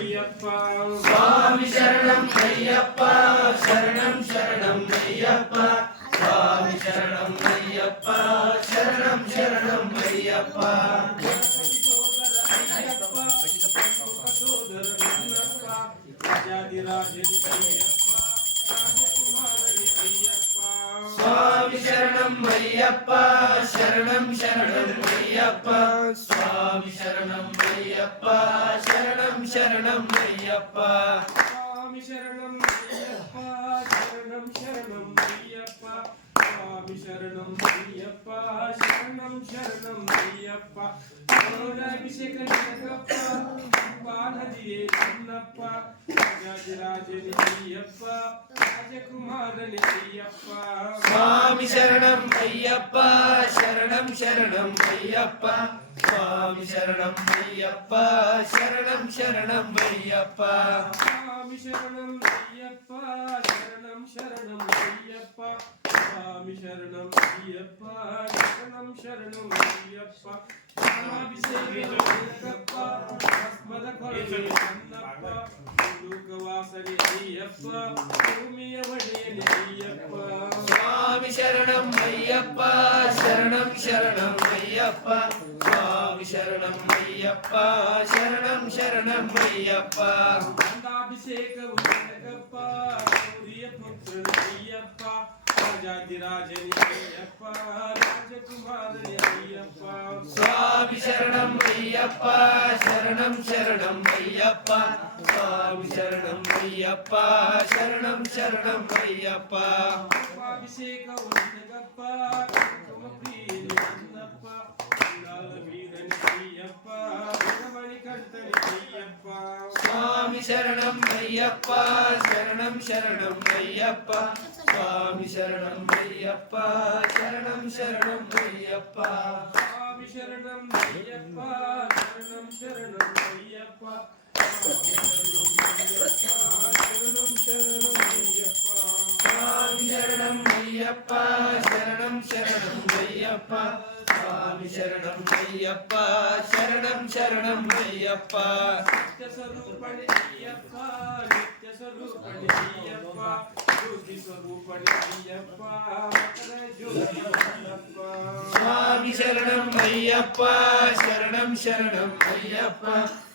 అయ్యప్ప స్వామి శరణం అయ్యప్ప శరణం శరణం అయ్యప్ప స్వామి శరణం అయ్యప్ప శరణం శరణం అయ్యప్ప స్వామి శరణం అయ్యప్ప శరణం శరణం అయ్యప్ప స్వామి శరణం అయ్యప్ప శరణం శరణం అయ్యప్ప స్వామి శరణం అయ్యప్ప శరణం శరణం అయ్యప్ప స్వామి శరణం అయ్యప్ప శరణం శరణం అయ్యప్ప అభిషేక బాలదియే చిన్నప్ప రాజరాజని అయ్యప్ప రాజకుమారని అయ్యప్ప స్వామి శరణం అయ్యప్ప శరణం శరణం అయ్యప్ప స్వామి శరణం అయ్యప్ప శరణం శరణం అయ్యప్ప స్వామి శరణం అయ్యప్ప శరణం శరణం అయ్యప్ప స్వామి శరణం అయ్యప్ప శరణం శరణం అయ్యప్ప అభిషేకప్ప భస్మద కొరవి అన్నప్ప లోకవాసని అయ్యప్ప భూమియ వడియని అయ్యప్ప స్వామి శరణం అయ్యప్ప శరణం శరణం అయ్యప్ప స్వామి శరణం అయ్యప్ప శరణం శరణం అయ్యప్ప అభిషేకం జగప్ప గౌరియ పుత్రుని అయ్యప్ప రాజాదిరాజని అయ్యప్ప రాజకుమారని అయ్యప్ప స్వామి శరణం అయ్యప్ప శరణం శరణం అయ్యప్ప స్వామి శరణం అయ్యప్ప శరణం శరణం అయ్యప్ప అభిషేకం జగప్ప కుమప్రియని అన్నప్ప వీరని అయ్యప్ప వీరమణి కంటని అయ్యప్ప స్వామి శరణం అయ్యప్ప శరణం శరణం అయ్యప్ప స్వామి శరణం అయ్యప్ప శరణం శరణం అయ్యప్ప స్వామి శరణం అయ్యప్ప శరణం శరణం అయ్యప్ప శరణం శరణం అయ్యప్ప స్వామి శరణం అయ్యప్ప శరణం శరణం అయ్యప్ప స్వామి శరణం అయ్యప్ప శరణం శరణం అయ్యప్ప నిత్య స్వరూపణి అయ్యప్ప నిత్య స్వరూపణి అయ్యప్ప జ్యోతి స్వరూపణి అయ్యప్ప మకర జ్యోతి అయ్యప్ప స్వామి శరణం అయ్యప్ప శరణం శరణం అయ్యప్ప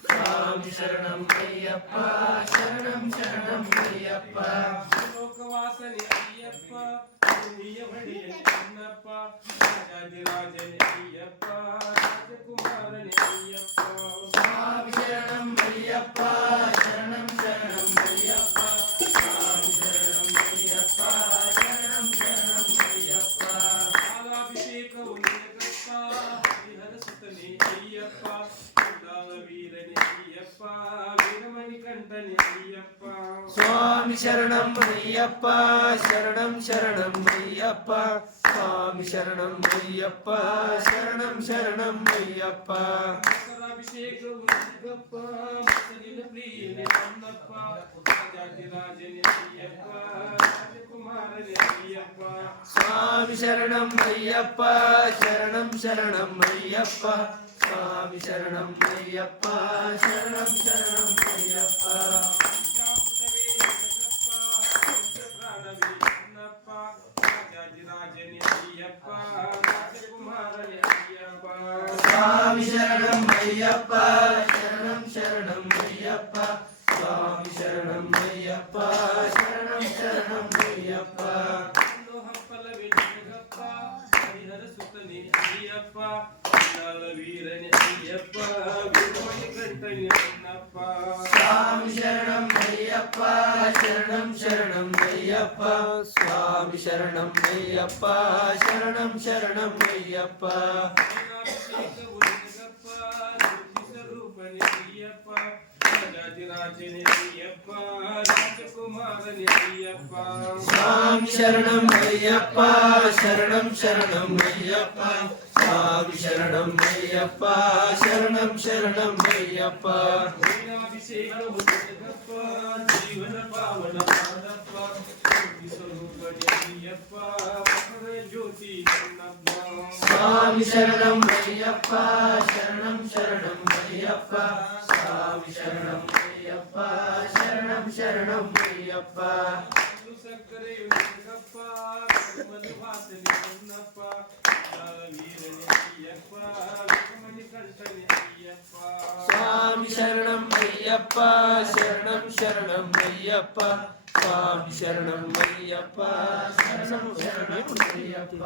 స్వామి శరణం అయ్యప్ప శరణం శరణం అయ్యప్ప లోకవాసని అయ్యప్ప భూమియవడియని అన్నప్ప రాజాదిరాజని అయ్యప్ప రాజకుమారని అయ్యప్ప స్వామి శరణం అయ్యప్ప శరణం శరణం అయ్యప్ప స్వామి శరణం అయ్యప్ప శరణం శరణం అయ్యప్ప పాలాభిషేకం జగప్ప హరిహర సుతని అయ్యప్ప వీరని అయ్యప్ప వీరమణి కంటని అయ్యప్ప స్వామి శరణం అయ్యప్ప శరణం శరణం అయ్యప్ప స్వామి శరణం అయ్యప్ప శరణం శరణం అయ్యప్ప అభిషేకం జగప్ప మసలిన ప్రియని అన్నప్ప రాజాదిరాజని అయ్యప్ప రాజకుమారని అయ్యప్ప స్వామి శరణం అయ్యప్ప శరణం శరణం అయ్యప్ప స్వామి శరణం అయ్యప్ప శరణం శరణం అయ్యప్ప స్వామి శరణం అయ్యప్ప శరణం శరణం అయ్యప్ప స్వామి శరణం అయ్యప్ప శరణం శరణం అయ్యప్ప వీరని అయ్యప్ప వీరమణి కంటని అన్నప్ప స్వామి శరణం అయ్యప్ప శరణం శరణం అయ్యప్ప స్వామి శరణం అయ్యప్ప శరణం శరణం అయ్యప్ప రాజాదిరాజని అయ్యప్ప రాజకుమారని అయ్యప్ప స్వామి శరణం అయ్యప్ప శరణం శరణం అయ్యప్ప స్వామి శరణం అయ్యప్ప శరణం శరణం అయ్యప్ప అభిషేకము జగప్ప జీవన పావన పాదప్ప స్వరూపని అయ్యప్ప మకర జ్యోతి అన్నప్ప స్వామి శరణం అయ్యప్ప శరణం శరణం అయ్యప్ప స్వామి శరణం అయ్యప్ప ಅಯ್ಯಪ್ಪ ಶರಣಂ ಶರಣಂ ಅಯ್ಯಪ್ಪ ಸಕ್ಕರೆಯುಗಪ್ಪ ಕರ್ಮದ ವಾಸನೆ ಹೊನ್ನಪ್ಪ ವೀರನೇ ಅಯ್ಯಪ್ಪ ವಿಕಮಣಿ ಕಂಠನೆ ಅಯ್ಯಪ್ಪ ಸ್ವಾಮಿ ಶರಣಂ ಅಯ್ಯಪ್ಪ ಶರಣಂ ಶರಣಂ ಅಯ್ಯಪ್ಪ ಸ್ವಾಮಿ ಶರಣಂ ಅಯ್ಯಪ್ಪ ಶರಣಂ ಶರಣಂ ಅಯ್ಯಪ್ಪ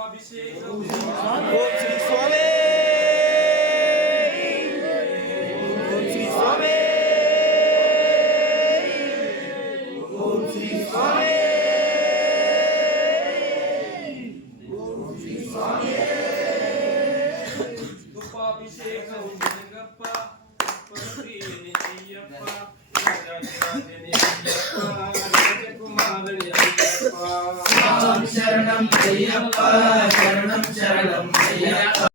ಅಭಿಷೇಕ ಓಂ ಶ್ರೀ ಸ್ವಾಮಿ ಓಂ ಶ್ರೀ ಸ್ವಾಮಿ ಓಂ ಶ್ರೀ ಸ್ವಾಮಿ ಓಂ ಶ್ರೀ ಸ್ವಾಮಿ ತುಪ್ಪಾಭಿಷೇಕ ಉಂಡಗಪ್ಪ ಪ್ರಿಯನೇ ಅಯ್ಯಪ್ಪ ರಾಜರಾಜನೇ ಅಯ್ಯಪ್ಪ ರಾಜಕುಮಾರನೇ ಅಯ್ಯಪ್ಪ ಸ್ವಾಮಿ ಶರಣಂ ಅಯ್ಯಪ್ಪ ಶರಣಂ ಶರಣಂ ಅಯ್ಯಪ್ಪ